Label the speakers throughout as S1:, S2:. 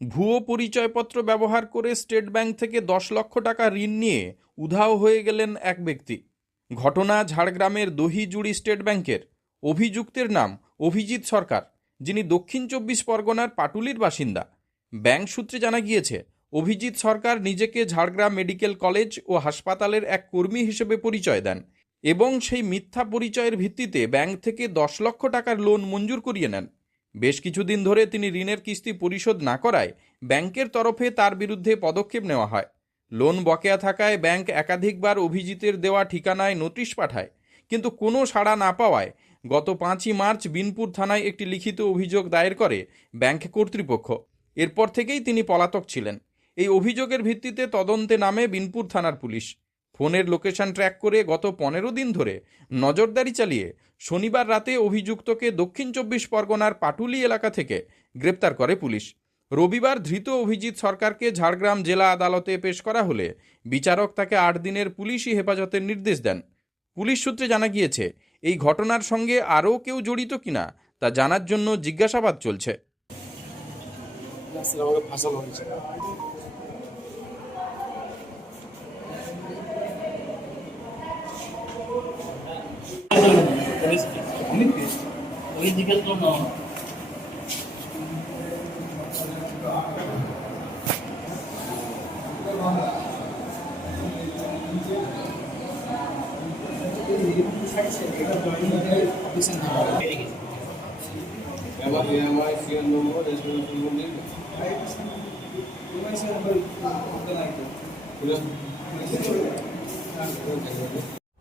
S1: ভুয়ো পরিচয়পত্র ব্যবহার করে স্টেট ব্যাংক থেকে দশ লক্ষ টাকা ঋণ নিয়ে উধাও হয়ে গেলেন এক ব্যক্তি। ঘটনা ঝাড়গ্রামের দহিজুড়ি স্টেট ব্যাংকের। অভিযুক্তের নাম অভিজিৎ সরকার, যিনি দক্ষিণ চব্বিশ পরগনার পাটুলির বাসিন্দা। ব্যাংক সূত্রে জানা গিয়েছে, অভিজিৎ সরকার নিজেকে ঝাড়গ্রাম মেডিকেল কলেজ ও হাসপাতালের এক কর্মী হিসেবে পরিচয় দেন এবং সেই মিথ্যা পরিচয়ের ভিত্তিতে ব্যাংক থেকে দশ লক্ষ টাকার লোন মঞ্জুর করিয়ে নেন। বেশ কিছুদিন ধরে তিনি ঋণের কিস্তি পরিশোধ না করায় ব্যাংকের তরফে তার বিরুদ্ধে পদক্ষেপ নেওয়া হয়। লোন বকেয়া থাকায় ব্যাংক একাধিকবার অভিজিতের দেওয়া ঠিকানায় নোটিশ পাঠায়, কিন্তু কোনো সাড়া না পাওয়ায় গত পাঁচই মার্চ বিনপুর থানায় একটি লিখিত অভিযোগ দায়ের করে ব্যাংক কর্তৃপক্ষ। এরপর থেকেই তিনি পলাতক ছিলেন। এই অভিযোগের ভিত্তিতে তদন্তে নামে বিনপুর থানার পুলিশ। ফোনের লোকেশন ট্র্যাক করে গত পনেরো দিন ধরে নজরদারি চালিয়ে শনিবার রাতে অভিযুক্তকে দক্ষিণ চব্বিশ পরগনার পাটুলি এলাকা থেকে গ্রেপ্তার করে পুলিশ। রবিবার ধৃত অভিজিৎ সরকারকে ঝাড়গ্রাম জেলা আদালতে পেশ করা হলে বিচারক তাকে আট দিনের পুলিশি হেফাজতের নির্দেশ দেন। পুলিশ সূত্রে জানা গিয়েছে, এই ঘটনার সঙ্গে আরও কেউ জড়িত কিনা তা জানার জন্য জিজ্ঞাসাবাদ চলছে।
S2: ওই দিকে তো না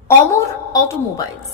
S3: অমর অটোমোবাইলস।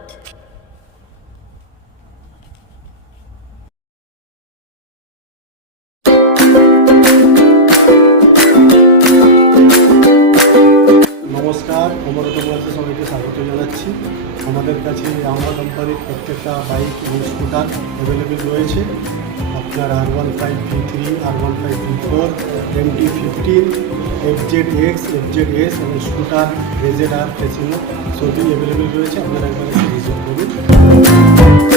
S4: সবাইকে স্বাগত জানাচ্ছি। আমাদের কাছে আমরা কোম্পানির প্রত্যেকটা বাইক এবং স্কুটার অ্যাভেলেবেল রয়েছে। আপনার R one five V three R one five V four M T fifteen F Z X F Z S এবং স্কুটার রেজেড আর ফেসিনো সবই অ্যাভেলেবেল রয়েছে। আপনারা একবার ভিজিট করুন।